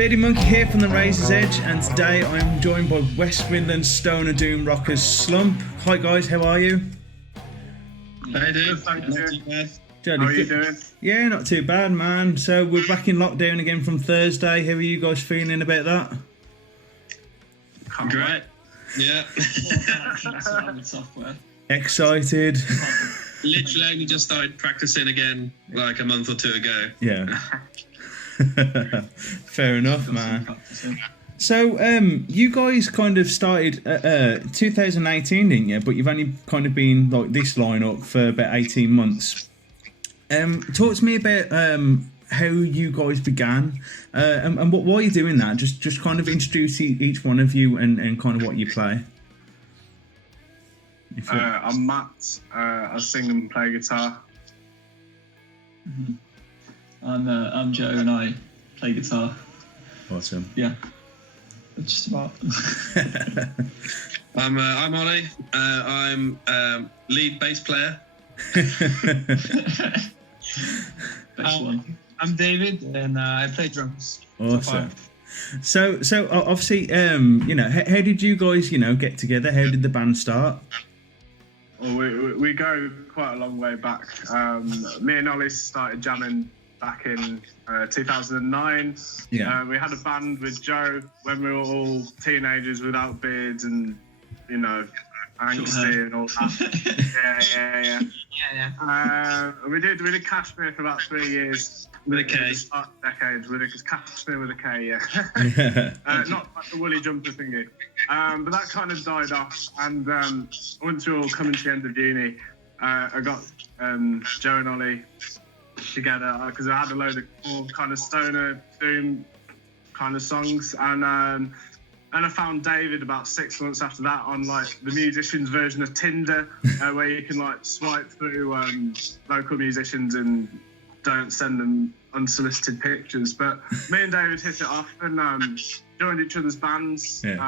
Beardy Monkey here from the Razor's Edge, and today I'm joined by West Midlands stoner doom rockers Slump. Hi guys, how are you? How you doing? Thank you. Not too bad. How are you doing? Yeah, not too bad, man. So we're back in lockdown again from Thursday. How are you guys feeling about that? Great. Yeah. software. Excited. Literally only just started practicing again like a month or two ago. Yeah. Fair enough, man. So, you guys kind of started 2018, didn't you? But you've only kind of been like this lineup for about 18 months. Talk to me about how you guys began, and why are you doing that? Just kind of introduce each one of you and kind of what you play. I'm Matt. I sing and play guitar. Mm-hmm. I'm Joe and I play guitar. Awesome. Yeah. Just about. I'm Ollie. I'm lead bass player. I'm David, and I play drums. Awesome. So obviously, how did you guys, get together? How did the band start? Well, we go quite a long way back. Me and Ollie started jamming back in 2009. Yeah. We had a band with Joe when we were all teenagers without beards and, angsty and all that. Yeah. We did Kashmir for about 3 years. With a K. Decades with it, Kashmir with a K, yeah. Yeah. Not like the woolly jumper thingy. But that kind of died off. And once we were all coming to the end of uni, I got Joe and Ollie together because I had a load of more kind of stoner doom kind of songs, and I found David about 6 months after that on like the musicians version of Tinder, where you can like swipe through local musicians and don't send them unsolicited pictures. But me and David hit it off and joined each other's bands. Yeah.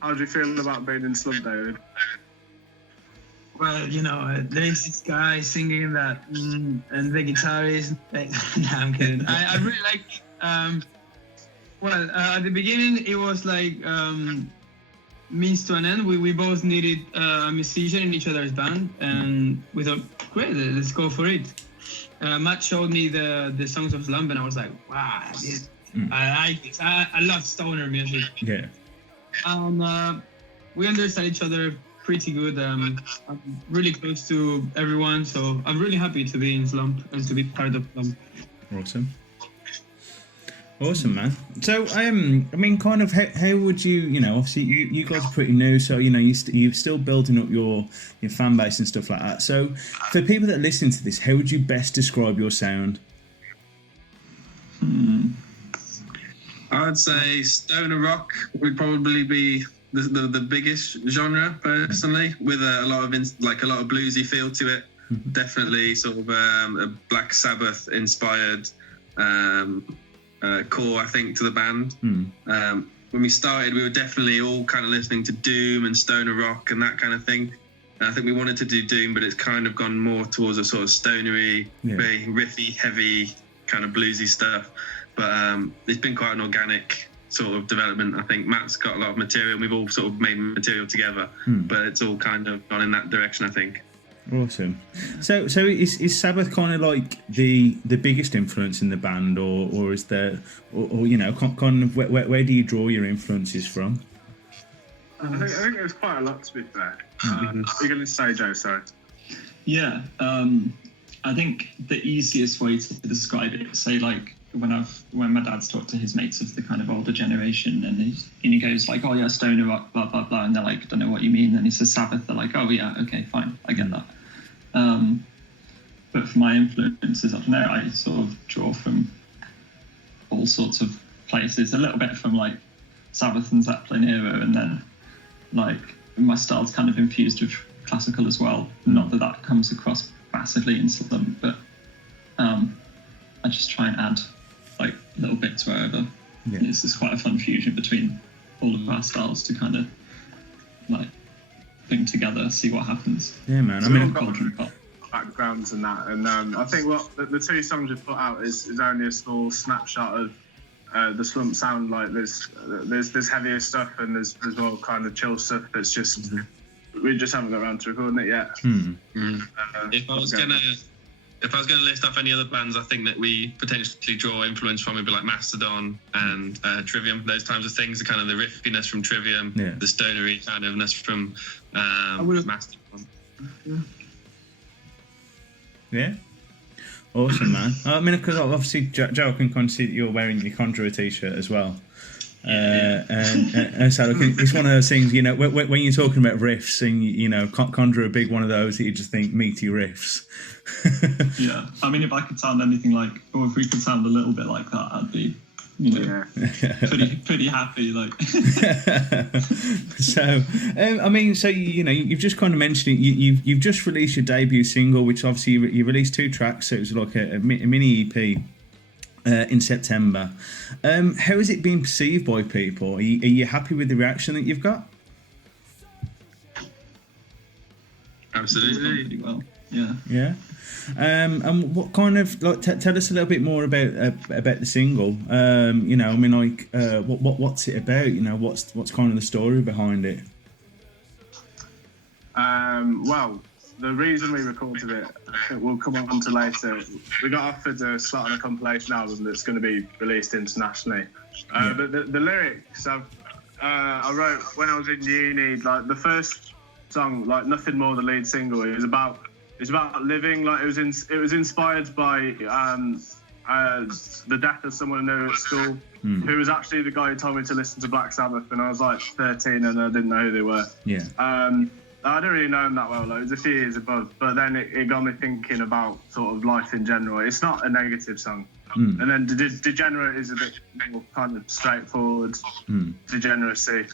How do you feel about being in Slump, David? Well, there's this guy singing that, and the guitarist. No, I'm kidding. I really like it. At the beginning, it was like means to an end. We both needed a musician in each other's band, and we thought, great, let's go for it. Matt showed me the songs of Slump, and I was like, wow, I like this. I love stoner music. Yeah. And we understand each other pretty good. I'm really close to everyone, so I'm really happy to be in Slump and to be part of Slump. Awesome, man. So, kind of, how would you, obviously you guys are pretty new, so, you're still building up your fan base and stuff like that. So, for people that listen to this, how would you best describe your sound? I'd say stoner rock would probably be the biggest genre personally, with a lot of bluesy feel to it. Mm-hmm. Definitely sort of a Black Sabbath inspired core, I think, to the band. When we started, we were definitely all kind of listening to doom and stoner rock and that kind of thing. And I think we wanted to do doom, but it's kind of gone more towards a sort of stonery, very riffy, heavy, kind of bluesy stuff. But it's been quite an organic sort of development. I think Matt's got a lot of material, and we've all sort of made material together, but it's all kind of gone in that direction, I think. Awesome. So is Sabbath kind of like the biggest influence in the band, or is there, or kind of where do you draw your influences from? I think there's quite a lot, to be fair. You're going to say, Joe, sorry. Yeah, I think the easiest way to describe it, say like when my dad's talked to his mates of the kind of older generation, and he goes like, oh yeah, stoner rock, blah blah blah, and they're like, don't know what you mean. And he says Sabbath, they're like, oh yeah, okay, fine, I get that. But for my influences up there, I sort of draw from all sorts of places, a little bit from like Sabbath and Zeppelin era, and then like my style's kind of infused with classical as well. Not that comes across massively in Slump, but I just try and add like little bits wherever. Yeah. It's quite a fun fusion between all of our styles to kind of like bring together, see what happens. Yeah, man. So I mean, got backgrounds and that, and I think what the two songs we've put out is only a small snapshot of the Slump sound. Like there's heavier stuff and there's more kind of chill stuff. That's just we just haven't got around to recording it yet. If I was gonna list off any other bands, I think that we potentially draw influence from would be like Mastodon and Trivium. Those types of things, the kind of the riffiness from Trivium, the stonery kind ofness from Mastodon. Yeah. Awesome, man. I mean, because obviously Joe can kind of see that you're wearing your Conjurer t-shirt as well. And so it's one of those things, you know, when you're talking about riffs and, you know, Conjurer, a big one of those that you just think meaty riffs. Yeah, I mean, if I could sound anything like, or if we could sound a little bit like that, I'd be, you know, pretty happy. Like, so I mean, so you know, you've just kind of mentioned it. You've just released your debut single, which obviously you released 2 tracks. So it was like a mini EP in September. How has it been perceived by people? Are you happy with the reaction that you've got? Absolutely. Pretty well. Yeah. Yeah. And what kind of like tell us a little bit more about the single? You know, I mean, like, what's it about? You know, what's kind of the story behind it? Well, the reason we recorded it, I think we'll come on to later. We got offered a slot on a compilation album that's going to be released internationally. But the lyrics I wrote when I was in uni. Like the first song, like Nothing More, the lead single, it was about living. Like it was inspired by the death of someone I knew at school, who was actually the guy who told me to listen to Black Sabbath when I was like 13 and I didn't know who they were. Yeah. I don't really know him that well. Like, it was a few years above, but then it got me thinking about sort of life in general. It's not a negative song. And then Degenerate is a bit more kind of straightforward degeneracy.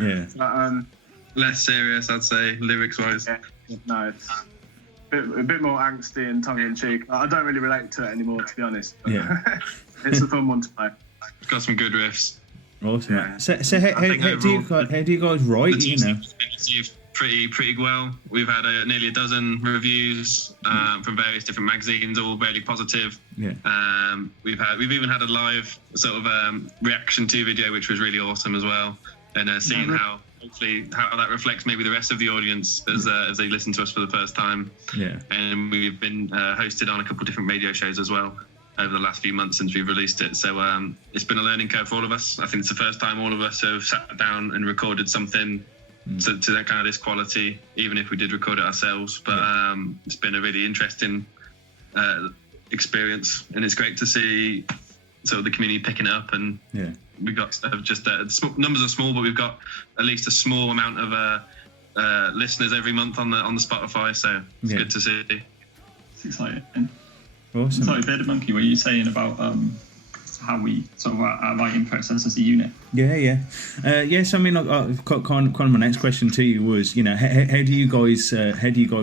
Yeah. But, less serious, I'd say, lyrics-wise. Yeah, no, it's a bit more angsty and tongue-in-cheek. I don't really relate to it anymore, to be honest. Yeah. It's a fun one to play. It's got some good riffs. Awesome. Yeah. So how do you guys write? You know, pretty well. We've had nearly a dozen reviews from various different magazines, all very positive. Yeah. We've even had a live sort of reaction to video, which was really awesome as well, and seeing how that reflects maybe the rest of the audience as they listen to us for the first time. Yeah. And we've been hosted on a couple of different radio shows as well over the last few months since we've released it. So it's been a learning curve for all of us. I think it's the first time all of us have sat down and recorded something to that kind of this quality, even if we did record it ourselves. But it's been a really interesting experience, and it's great to see sort of the community picking it up. And we got just numbers are small, but we've got at least a small amount of listeners every month on the Spotify. So it's good to see. It's exciting. Awesome. Sorry, Bearded Monkey, were you saying about how we sort of our writing process as a unit? Yes. I mean, kind of my next question to you was, you know, how do you guys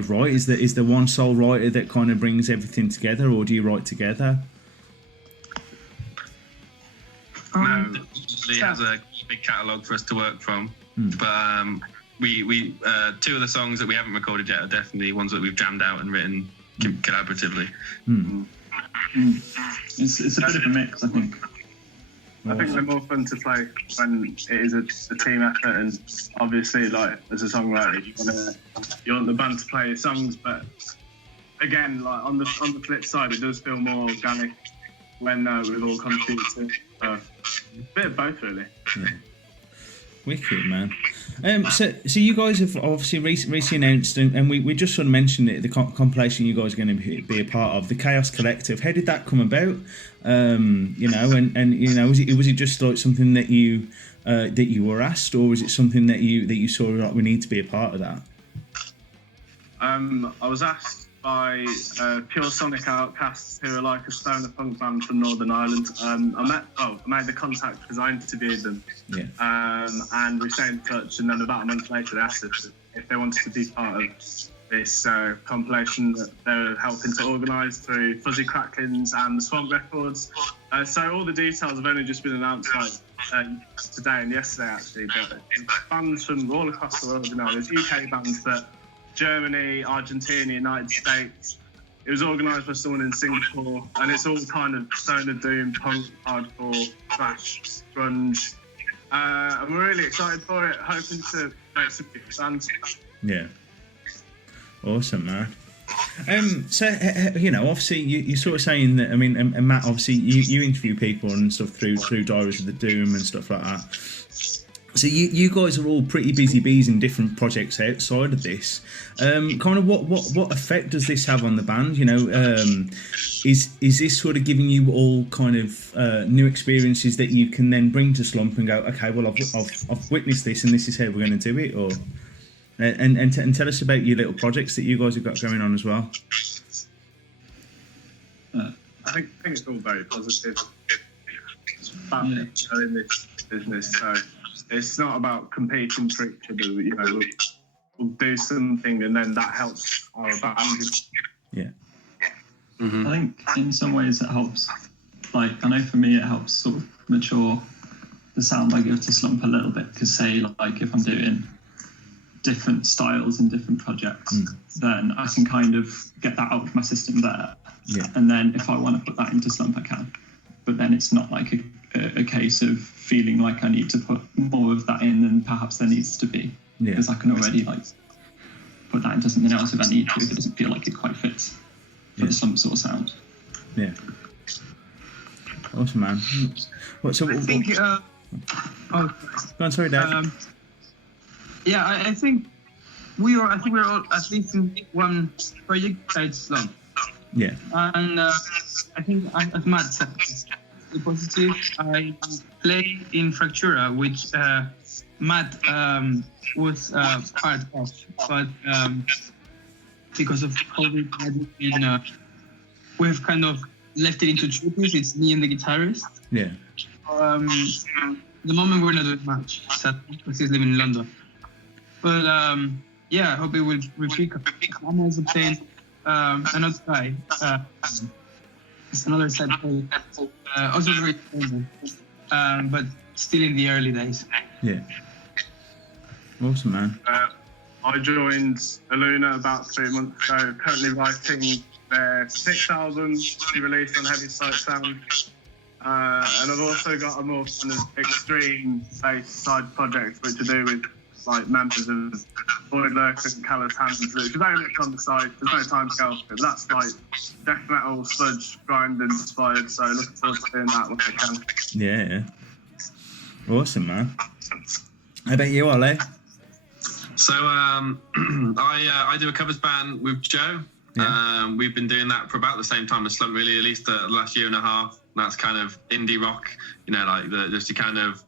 write? Is there one sole writer that kind of brings everything together, or do you write together? No, it has a big catalogue for us to work from. But we 2 of the songs that we haven't recorded yet are definitely ones that we've jammed out and written collaboratively. It's a bit of a mix, I think. I think they're more fun to play when it is a team effort, and obviously, like as a songwriter, you want the band to play your songs, but again, like on the flip side, it does feel more organic when we've all contributed. A bit of both, really. Yeah. Wicked, man. So you guys have obviously recently announced, and we just sort of mentioned it, the compilation you guys are going to be a part of, the Chaos Collective. How did that come about? You know, and you know, was it just like something that you were asked, or was it something that you saw like we need to be a part of that? I was asked by Pure Sonic Outcasts, who are like a stoner punk band from Northern Ireland. I made the contact because I interviewed them. Yeah. And we stayed in touch, and then about a month later they asked us if they wanted to be part of this compilation that they're helping to organise through Fuzzy Cracklins and the Swamp Records. So all the details have only just been announced today and yesterday, actually. But bands from all across the world, you know, there's UK bands, but Germany, Argentina, United States, it was organised by someone in Singapore, and it's all kind of stoner doom, punk, hardcore, thrash, grunge. And we're really excited for it, hoping to make some big fans. Yeah. Awesome, man. So, obviously you're sort of saying that, I mean, and Matt, obviously you interview people and stuff through Diaries of the Doom and stuff like that. So you guys are all pretty busy bees in different projects outside of this. Kind of what effect does this have on the band? Is this sort of giving you all kind of new experiences that you can then bring to Slump and go, okay, well I've witnessed this and this is how we're going to do it, or and tell us about your little projects that you guys have got going on as well. I think it's all very positive. It's about in this business, so. It's not about competing for each other. We'll do something, and then that helps our band. Yeah. Mm-hmm. I think in some ways it helps. Like, I know for me it helps sort of mature the sound I give to Slump a little bit. Because say, like, if I'm doing different styles and different projects, then I can kind of get that out of my system there. Yeah. And then if I want to put that into Slump, I can. But then it's not like a case of feeling like I need to put more of that in than perhaps there needs to be, because I can already like put that into something else if I need to, if it doesn't feel like it quite fits for the Slump sort of sound. Yeah. Awesome, man. I think. Go on, sorry, Dad. I think we're all at least in one project besides Slump. Yeah. And I think, as Matt said, the positive. I play in Fractura, which Matt was part of, but because of COVID, we've kind of left it into two pieces. It's me and the guitarist. Yeah. The moment we're not doing much, because he's living in London. But I hope it will repeat. I'm also playing another guy. It's another side project. Also very expensive, but still in the early days. Yeah. Awesome, man. I joined Aluna about 3 months ago, currently writing their 6th album to be released on Heavy Sight Sound. And I've also got a more kind of extreme-based side project, which to do with like members of Void Lurker and Callous Hands, which is very much on the side. There's no time scale for it. That's like death metal, sludge, grind inspired. So looking forward to doing that when I can. Yeah. Awesome, man. How about you, Ollie? So I do a covers band with Joe. Yeah. We've been doing that for about the same time as Slump, really, at least the last year and a half. That's kind of indie rock, like just your kind of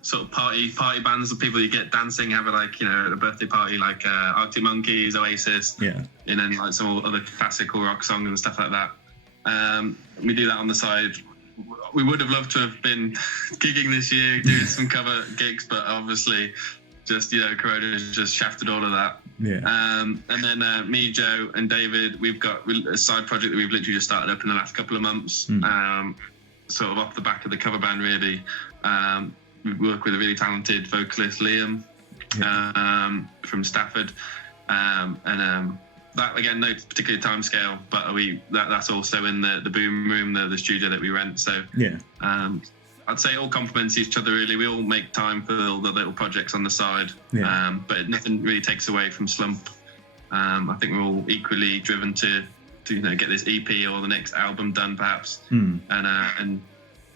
sort of party bands of people you get dancing, have at a birthday party, like Arctic Monkeys, Oasis, and then like some other classical rock songs and stuff like that. We do that on the side. We would have loved to have been gigging this year, doing some cover gigs, but obviously just Corona has just shafted all of that. Yeah. And then me, Joe, and David, we've got a side project that we've literally just started up in the last couple of months, sort of off the back of the cover band, really. We work with a really talented vocalist, Liam, from Stafford, and that again, no particular time scale, but that's also in the boom room, the studio that we rent. So I'd say it all complements each other, really. We all make time for all the little projects on the side, but nothing really takes away from Slump. I think we're all equally driven to get this EP or the next album done, perhaps, and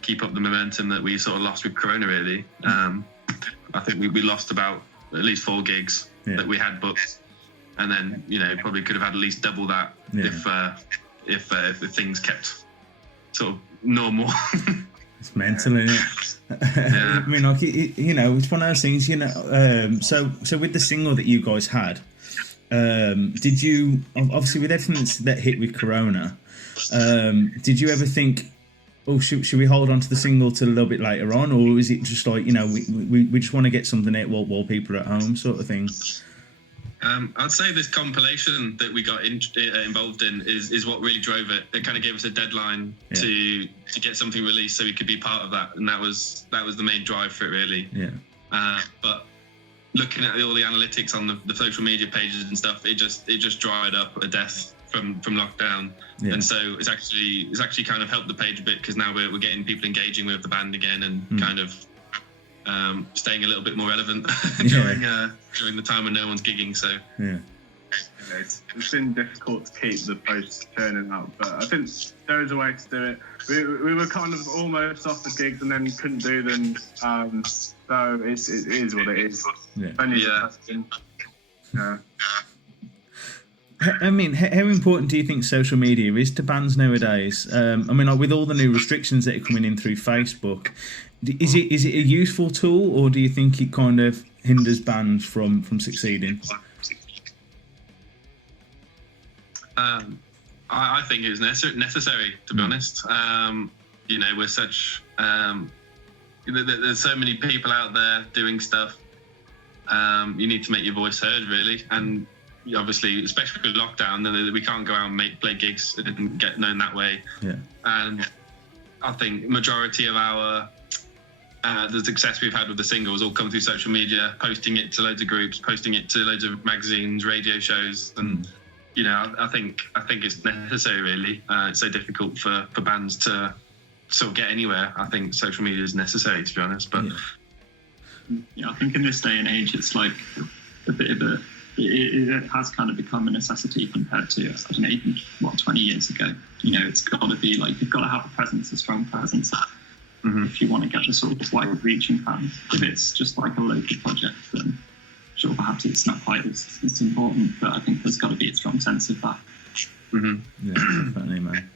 keep up the momentum that we sort of lost with Corona, really. I think we lost about at least 4 gigs that we had booked, and then probably could have had at least double that if things kept sort of normal. It's mental, isn't it? I mean, like, it's one of those things, so with the single that you guys had, did you, obviously with everything that hit with Corona, did you ever think, should we hold on to the single till a little bit later on, or is it just like, we just want to get something out while people are at home, sort of thing? I'd say this compilation that we got involved in is what really drove it. It kind of gave us a deadline to get something released, so we could be part of that, and that was the main drive for it, really. Yeah. But looking at all the analytics on the social media pages and stuff, it just dried up a death from lockdown, and so it's actually kind of helped the page a bit, because now we're getting people engaging with the band again, and kind of staying a little bit more relevant during the time when no one's gigging. So it's been difficult to keep the posts turning out, but I think there is a way to do it. We were kind of almost offered gigs and then couldn't do them, so it is what it is. I mean, how important do you think social media is to bands nowadays? I mean, like, with all the new restrictions that are coming in through Facebook, is it a useful tool, or do you think it kind of hinders bands from succeeding? I think it was necessary, to be honest. You know, we're such... there's so many people out there doing stuff. You need to make your voice heard, really. And obviously, especially with lockdown, we can't go out and play gigs. It didn't get known that way. Yeah. And I think majority of our... the success we've had with the single has all come through social media, posting it to loads of groups, posting it to loads of magazines, radio shows, and you know, I think it's necessary, really. It's so difficult for bands to sort of get anywhere. I think social media is necessary, to be honest. But I think in this day and age, it's like a bit of a... It has kind of become a necessity compared to, I don't know, even 20 years ago. You know, it's got to be like, you've got to have a presence, a strong presence. If you want to get the sort of wide-reaching fans. If it's just like a local project, then sure, perhaps it's not quite as important, but I think there's got to be a strong sense of that. Yeah, definitely, man.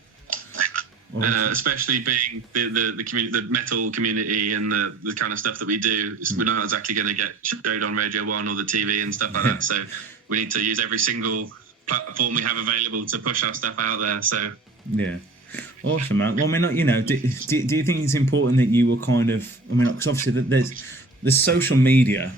And especially being the community, the metal community, and the kind of stuff that we do, we're not exactly going to get showed on Radio 1 or the TV and stuff like that. So we need to use every single platform we have available to push our stuff out there. So yeah. Awesome, man. Well, I mean, you know, do you think it's important that you were kind of... I mean, because obviously there's social media,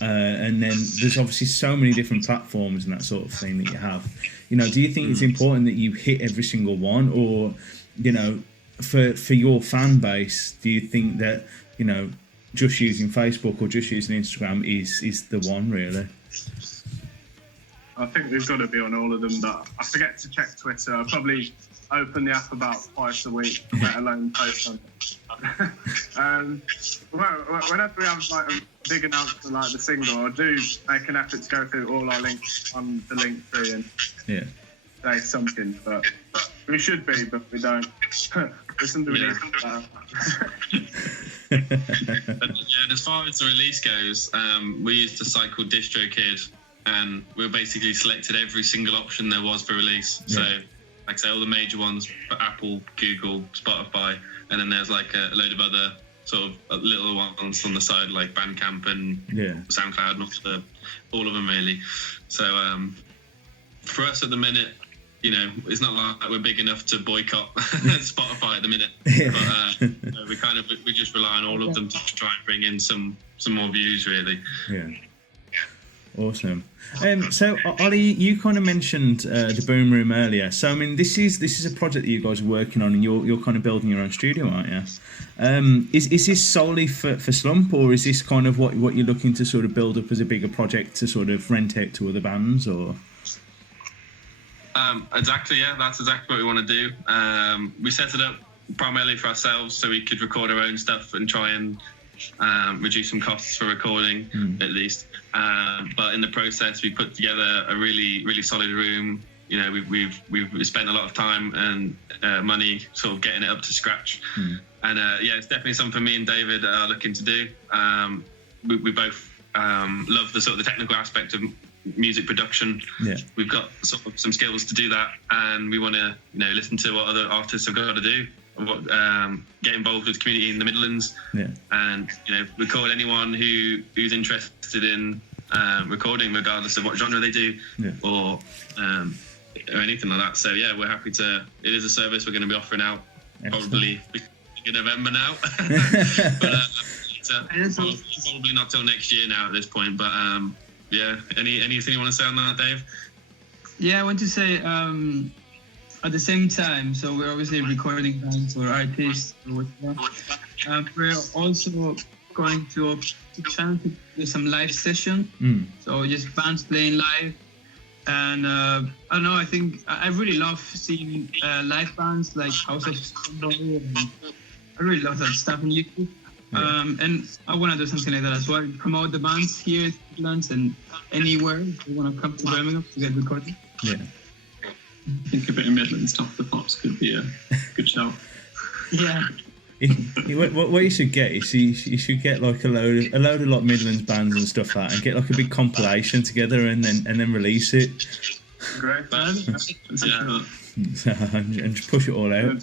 and then there's obviously so many different platforms and that sort of thing that you have. You know, do you think it's important that you hit every single one, or, you know, for your fan base, do you think that, you know, just using Facebook or just using Instagram is the one, really? I think we've got to be on all of them, but I forget to check Twitter. I probably open the app about twice a week, let alone post on it. Whenever we have like a big announcement like the single, I do make an effort to go through all our links on the link tree and say something, but we should be, but we don't. There's something we need to and as far as the release goes, we used a site called DistroKid, and we basically selected every single option there was for release. So, like I say, all the major ones, Apple, Google, Spotify, and then there's like a load of other sort of little ones on the side, like Bandcamp and SoundCloud, and all of them, really. So for us at the minute, you know, it's not like we're big enough to boycott Spotify at the minute, but we just rely on all of them to try and bring in some more views, really. Yeah. Awesome. So Ollie, you kind of mentioned the Boom Room earlier. So I mean, this is a project that you guys are working on, and you're kind of building your own studio, aren't you? Is this solely for Slump, or is this kind of what you're looking to sort of build up as a bigger project to sort of rent out to other bands, or? Exactly, yeah. That's exactly what we want to do. We set it up primarily for ourselves, so we could record our own stuff and try and reduce some costs for recording, at least. But in the process, we put together a really, really solid room. You know, we've spent a lot of time and money sort of getting it up to scratch. And it's definitely something me and David are looking to do. We both love the sort of the technical aspect of music production. We've got sort of some skills to do that, and we want to, you know, listen to what other artists have got to do, get involved with the community in the Midlands, and, you know, record anyone who's interested in recording, regardless of what genre they do, or anything like that. So we're happy to. It is a service we're going to be offering out probably in November now, but probably not till next year now at this point. But anything you want to say on that, Dave? I want to say at the same time, so we're obviously recording bands or artists or whatever. We're also going to try to do some live session. So just bands playing live, And I don't know. I think I really love seeing live bands like House of Slump. I really love that stuff on YouTube. And I want to do something like that as well. Promote the bands here in Midlands and anywhere if you want to come to Birmingham to get recorded. Yeah. I think a bit of Midlands Top of the Pops could be a good show. Yeah. What you should get is you should get like a load of like Midlands bands and stuff like that, and get like a big compilation together and then release it. Great. And just push it all out.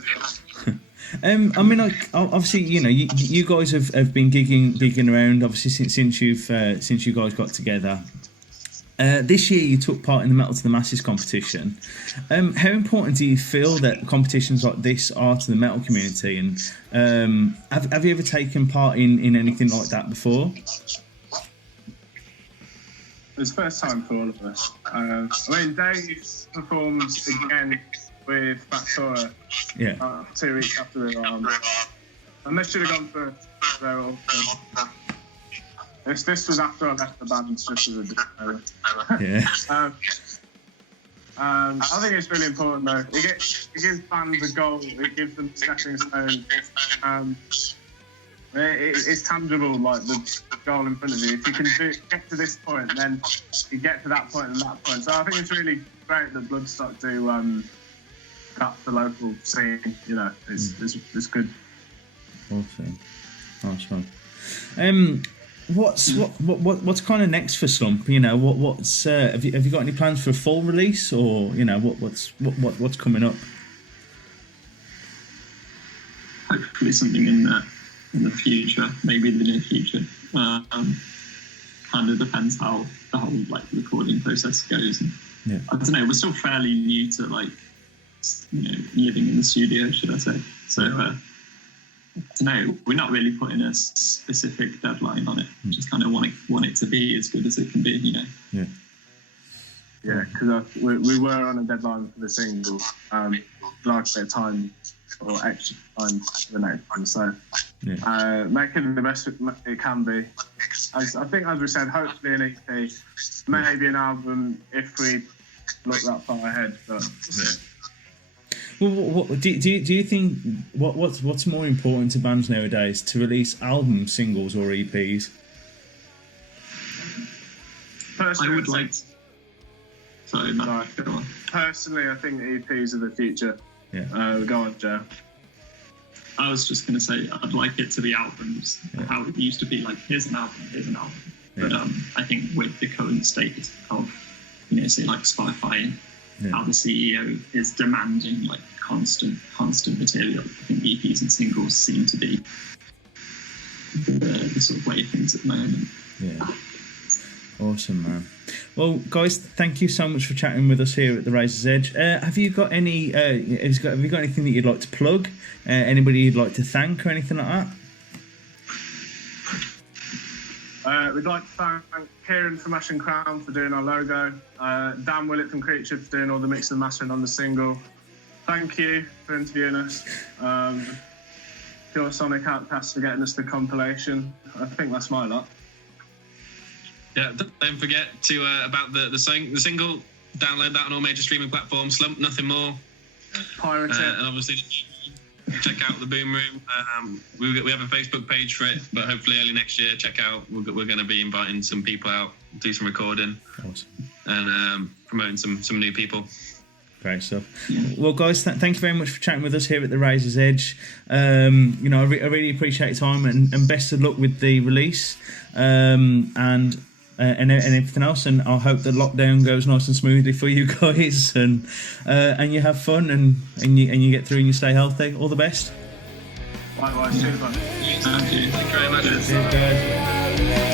I mean, like obviously, you know, you guys have been gigging around obviously since you guys got together. This year you took part in the Metal to the Masses competition. How important do you feel that competitions like this are to the metal community? And have you ever taken part in anything like that before? It was the first time for all of us. I mean, Dave performed again with Factora 2 weeks after we were on. And they should have gone for their all. This was after I left the band, just as a demo. Yeah. I think it's really important though. It gives fans a goal. It gives them a stepping stone. It's tangible, like the goal in front of you. If you can get to this point, then you get to that point and that point. So I think it's really great that Bloodstock do cut the local scene. You know, it's good. Awesome. Nice one. What's kind of next for Slump? You know, what's have you got any plans for a full release, or you know what's coming up? Hopefully something in the future, maybe the near future. Kind of depends how the whole like recording process goes. And, I don't know. We're still fairly new to like living in the studio, should I say? So. I don't know, we're not really putting a specific deadline on it. Just kind of want it to be as good as it can be, you know. Yeah, because we were on a deadline for the single, like a bit of time or extra time for the next one. So make it the best it can be. I think, as we said, hopefully an EP, maybe an album if we look that far ahead. But well, do you think what's more important to bands nowadays, to release album singles or EPs? Personally, I would like. Sorry, Matt, go on. Personally, I think EPs are the future. Yeah. Go on, Joe. I was just going to say I'd like it to be albums, how it used to be. Like, here's an album. Yeah. But I think with the current state of, say like Spotify. How the CEO is demanding like constant material. I think EPs and singles seem to be the sort of way of things at the moment. Yeah. Awesome, man. Well, guys, thank you so much for chatting with us here at the Razor's Edge. Have you got any? Have you got anything that you'd like to plug? Anybody you'd like to thank or anything like that? We'd like to thank Kieran from Ash and Crown for doing our logo, Dan Willett from Creature for doing all the mix and mastering on the single. Thank you for interviewing us. Pure Sonic Outcast for getting us the compilation. I think that's my lot. Yeah, don't forget to about the single. Download that on all major streaming platforms. Slump, nothing more. Pirate it. And obviously, check out the Boom Room. We have a Facebook page for it, but hopefully early next year, check out. We're going to be inviting some people out, do some recording, awesome, and promoting some new people. Great stuff. Well, guys, thank you very much for chatting with us here at the Razor's Edge. I really appreciate your time, and best of luck with the release and everything else. And I hope the lockdown goes nice and smoothly for you guys, and you have fun and you get through and you stay healthy. All the best. Likewise, cheers, man. Thank you very much. Cheers, guys.